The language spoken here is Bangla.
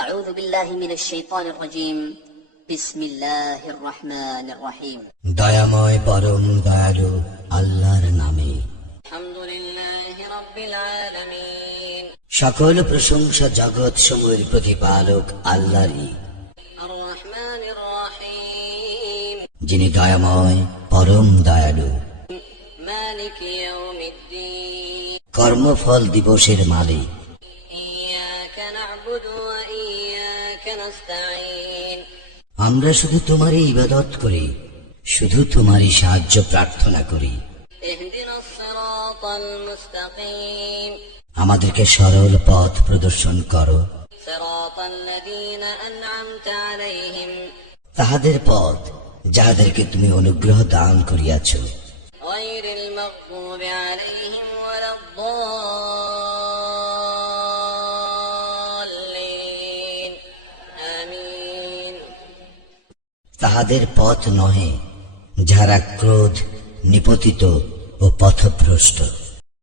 أعوذ بالله من الشيطان الرجيم بسم الله الرحمن الرحيم দয়াময় পরম দয়ালু আল্লাহর নামে। الحمد لله رب العالمين সকল প্রশংসা জগৎ সমূহের প্রতিপালক আল্লাহরই, الرحمن الرحيم যিনি দয়াময় পরম দয়ালু, مالك يوم الدين কর্মফল দিবসের মালিক। إياك نعبد وإياك نستعين আমরা শুধু তোমারই ইবাদত করি, শুধু তোমারই সাহায্য প্রার্থনা করি। اهدنا الصراط المستقيم আমাদেরকে সরল পথ প্রদর্শন করো, صراط الذين أنعمت عليهم তাহাদের পথ যাহাদেরকে তুমি অনুগ্রহ দান করিয়াছ, غير المغضوب عليهم ولا الضالين آمين তাহাদের পথ নহে যাহারা ক্রোধ নিপতিত ও পথভ্রষ্ট।